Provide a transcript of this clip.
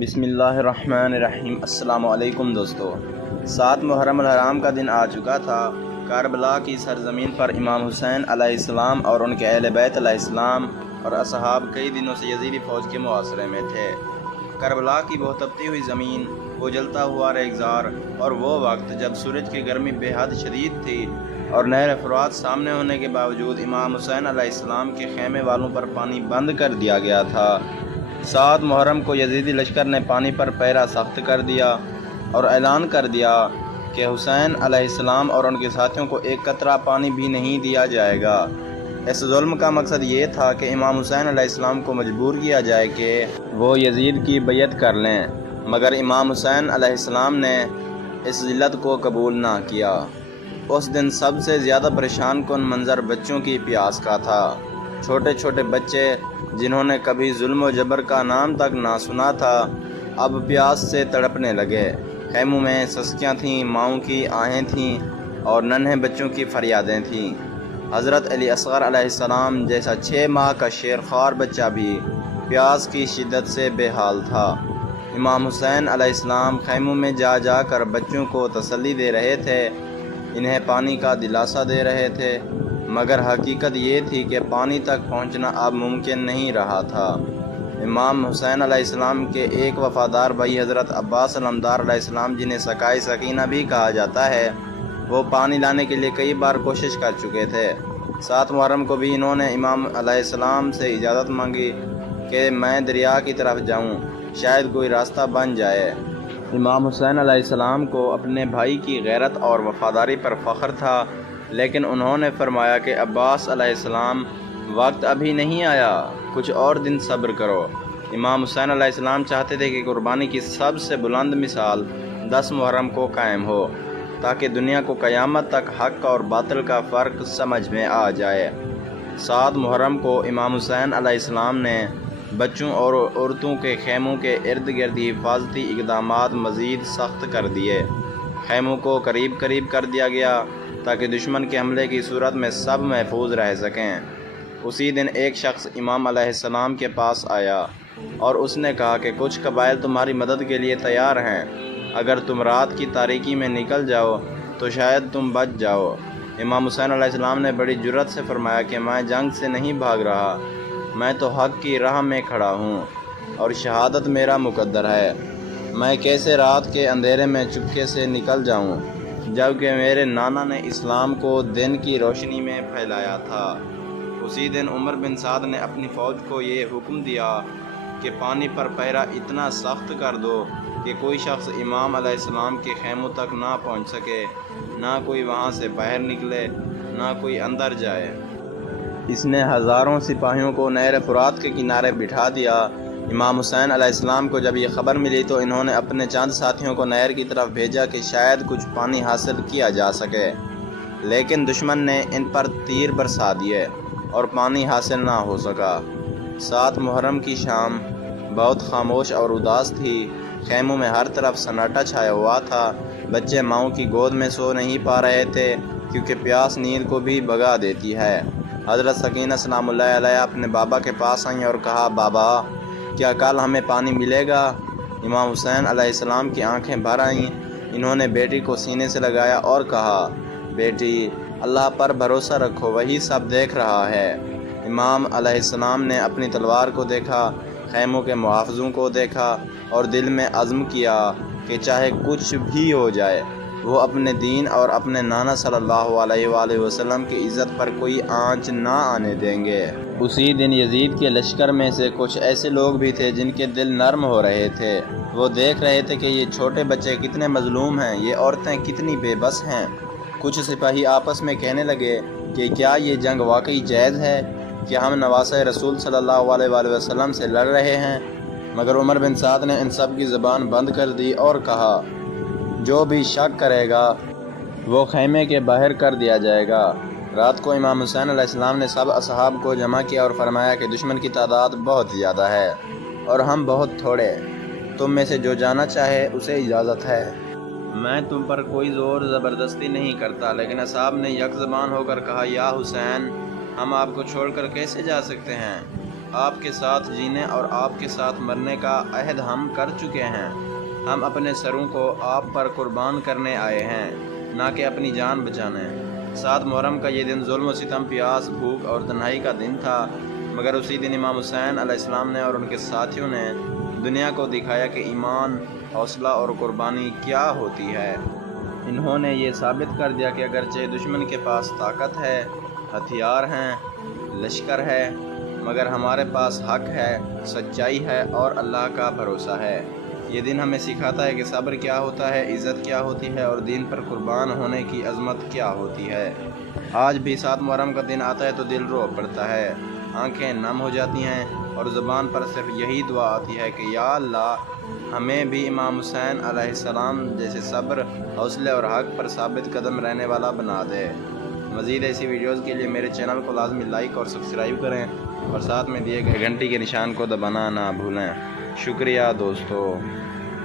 بسم اللہ الرحمن الرحیم۔ السلام علیکم دوستو، 7 محرم الحرام کا دن آ چکا تھا۔ کربلا کی سرزمین پر امام حسین علیہ السلام اور ان کے اہل بیت علیہ السلام اور اصحاب کئی دنوں سے یزیدی فوج کے محاصرے میں تھے۔ کربلا کی وہ تپتی ہوئی زمین، وہ جلتا ہوا ریگزار، اور وہ وقت جب سورج کی گرمی بے حد شدید تھی اور نہر فرات سامنے ہونے کے باوجود امام حسین علیہ السلام کے خیمے والوں پر پانی بند کر دیا گیا تھا۔ 7 محرم کو یزیدی لشکر نے پانی پر پہرا سخت کر دیا اور اعلان کر دیا کہ حسین علیہ السلام اور ان کے ساتھیوں کو ایک قطرہ پانی بھی نہیں دیا جائے گا۔ اس ظلم کا مقصد یہ تھا کہ امام حسین علیہ السلام کو مجبور کیا جائے کہ وہ یزید کی بیعت کر لیں، مگر امام حسین علیہ السلام نے اس ذلت کو قبول نہ کیا۔ اس دن سب سے زیادہ پریشان کن منظر بچوں کی پیاس کا تھا۔ چھوٹے چھوٹے بچے جنہوں نے کبھی ظلم و جبر کا نام تک نہ سنا تھا، اب پیاس سے تڑپنے لگے۔ خیموں میں سسکیاں تھیں، ماؤں کی آہیں تھیں اور ننھے بچوں کی فریادیں تھیں۔ حضرت علی اصغر علیہ السلام جیسا 6 ماہ کا شیرخوار بچہ بھی پیاس کی شدت سے بے حال تھا۔ امام حسین علیہ السلام خیموں میں جا جا کر بچوں کو تسلی دے رہے تھے، انہیں پانی کا دلاسا دے رہے تھے، مگر حقیقت یہ تھی کہ پانی تک پہنچنا اب ممکن نہیں رہا تھا۔ امام حسین علیہ السلام کے ایک وفادار بھائی حضرت عباس علمدار علیہ السلام، جنہیں سقائے سکینہ بھی کہا جاتا ہے، وہ پانی لانے کے لیے کئی بار کوشش کر چکے تھے۔ 7 محرم کو بھی انہوں نے امام علیہ السلام سے اجازت مانگی کہ میں دریا کی طرف جاؤں، شاید کوئی راستہ بن جائے۔ امام حسین علیہ السلام کو اپنے بھائی کی غیرت اور وفاداری پر فخر تھا، لیکن انہوں نے فرمایا کہ عباس علیہ السلام، وقت ابھی نہیں آیا، کچھ اور دن صبر کرو۔ امام حسین علیہ السلام چاہتے تھے کہ قربانی کی سب سے بلند مثال 10 محرم کو قائم ہو، تاکہ دنیا کو قیامت تک حق اور باطل کا فرق سمجھ میں آ جائے۔ 7 محرم کو امام حسین علیہ السلام نے بچوں اور عورتوں کے خیموں کے ارد گرد حفاظتی اقدامات مزید سخت کر دیے۔ خیموں کو قریب قریب کر دیا گیا تاکہ دشمن کے حملے کی صورت میں سب محفوظ رہ سکیں۔ اسی دن ایک شخص امام علیہ السلام کے پاس آیا اور اس نے کہا کہ کچھ قبائل تمہاری مدد کے لیے تیار ہیں، اگر تم رات کی تاریکی میں نکل جاؤ تو شاید تم بچ جاؤ۔ امام حسین علیہ السلام نے بڑی جرأت سے فرمایا کہ میں جنگ سے نہیں بھاگ رہا، میں تو حق کی راہ میں کھڑا ہوں اور شہادت میرا مقدر ہے۔ میں کیسے رات کے اندھیرے میں چپکے سے نکل جاؤں، جبکہ میرے نانا نے اسلام کو دن کی روشنی میں پھیلایا تھا۔ اسی دن عمر بن سعد نے اپنی فوج کو یہ حکم دیا کہ پانی پر پہرا اتنا سخت کر دو کہ کوئی شخص امام علیہ السلام کے خیموں تک نہ پہنچ سکے، نہ کوئی وہاں سے باہر نکلے، نہ کوئی اندر جائے۔ اس نے ہزاروں سپاہیوں کو نہر فرات کے کنارے بٹھا دیا۔ امام حسین علیہ السلام کو جب یہ خبر ملی تو انہوں نے اپنے چند ساتھیوں کو نہر کی طرف بھیجا کہ شاید کچھ پانی حاصل کیا جا سکے، لیکن دشمن نے ان پر تیر برسا دیے اور پانی حاصل نہ ہو سکا۔ 7 محرم کی شام بہت خاموش اور اداس تھی۔ خیموں میں ہر طرف سناٹا چھایا ہوا تھا۔ بچے ماؤں کی گود میں سو نہیں پا رہے تھے کیونکہ پیاس نیند کو بھی بھگا دیتی ہے۔ حضرت سکینہ سلام اللہ علیہا اپنے بابا کے پاس آئیں اور کہا، بابا کیا کل ہمیں پانی ملے گا؟ امام حسین علیہ السلام کی آنکھیں بھر آئیں۔ انہوں نے بیٹی کو سینے سے لگایا اور کہا، بیٹی اللہ پر بھروسہ رکھو، وہی سب دیکھ رہا ہے۔ امام علیہ السلام نے اپنی تلوار کو دیکھا، خیموں کے محافظوں کو دیکھا اور دل میں عزم کیا کہ چاہے کچھ بھی ہو جائے، وہ اپنے دین اور اپنے نانا صلی اللہ علیہ وآلہ وسلم کی عزت پر کوئی آنچ نہ آنے دیں گے۔ اسی دن یزید کے لشکر میں سے کچھ ایسے لوگ بھی تھے جن کے دل نرم ہو رہے تھے۔ وہ دیکھ رہے تھے کہ یہ چھوٹے بچے کتنے مظلوم ہیں، یہ عورتیں کتنی بے بس ہیں۔ کچھ سپاہی آپس میں کہنے لگے کہ کیا یہ جنگ واقعی جائز ہے کہ ہم نواسۂ رسول صلی اللہ علیہ وآلہ وسلم سے لڑ رہے ہیں؟ مگر عمر بن سعد نے ان سب کی زبان بند کر دی اور کہا، جو بھی شک کرے گا وہ خیمے کے باہر کر دیا جائے گا۔ رات کو امام حسین علیہ السلام نے سب اصحاب کو جمع کیا اور فرمایا کہ دشمن کی تعداد بہت زیادہ ہے اور ہم بہت تھوڑے، تم میں سے جو جانا چاہے اسے اجازت ہے۔ میں تم پر کوئی زور زبردستی نہیں کرتا۔ لیکن اصحاب نے یک زبان ہو کر کہا، یا حسین ہم آپ کو چھوڑ کر کیسے جا سکتے ہیں؟ آپ کے ساتھ جینے اور آپ کے ساتھ مرنے کا عہد ہم کر چکے ہیں۔ ہم اپنے سروں کو آپ پر قربان کرنے آئے ہیں، نہ کہ اپنی جان بچانے۔ 7 محرم کا یہ دن ظلم و ستم، پیاس، بھوک اور تنہائی کا دن تھا، مگر اسی دن امام حسین علیہ السلام نے اور ان کے ساتھیوں نے دنیا کو دکھایا کہ ایمان، حوصلہ اور قربانی کیا ہوتی ہے۔ انہوں نے یہ ثابت کر دیا کہ اگرچہ دشمن کے پاس طاقت ہے، ہتھیار ہیں، لشکر ہے، مگر ہمارے پاس حق ہے، سچائی ہے اور اللہ کا بھروسہ ہے۔ یہ دن ہمیں سکھاتا ہے کہ صبر کیا ہوتا ہے، عزت کیا ہوتی ہے اور دین پر قربان ہونے کی عظمت کیا ہوتی ہے۔ آج بھی 7 محرم کا دن آتا ہے تو دل رو پڑتا ہے، آنکھیں نم ہو جاتی ہیں اور زبان پر صرف یہی دعا آتی ہے کہ یا اللہ ہمیں بھی امام حسین علیہ السلام جیسے صبر، حوصلے اور حق پر ثابت قدم رہنے والا بنا دے۔ مزید ایسی ویڈیوز کے لیے میرے چینل کو لازمی لائک اور سبسکرائب کریں اور ساتھ میں دیے گئے گھنٹی کے نشان کو دبانا نہ بھولیں۔ شکریہ دوستو۔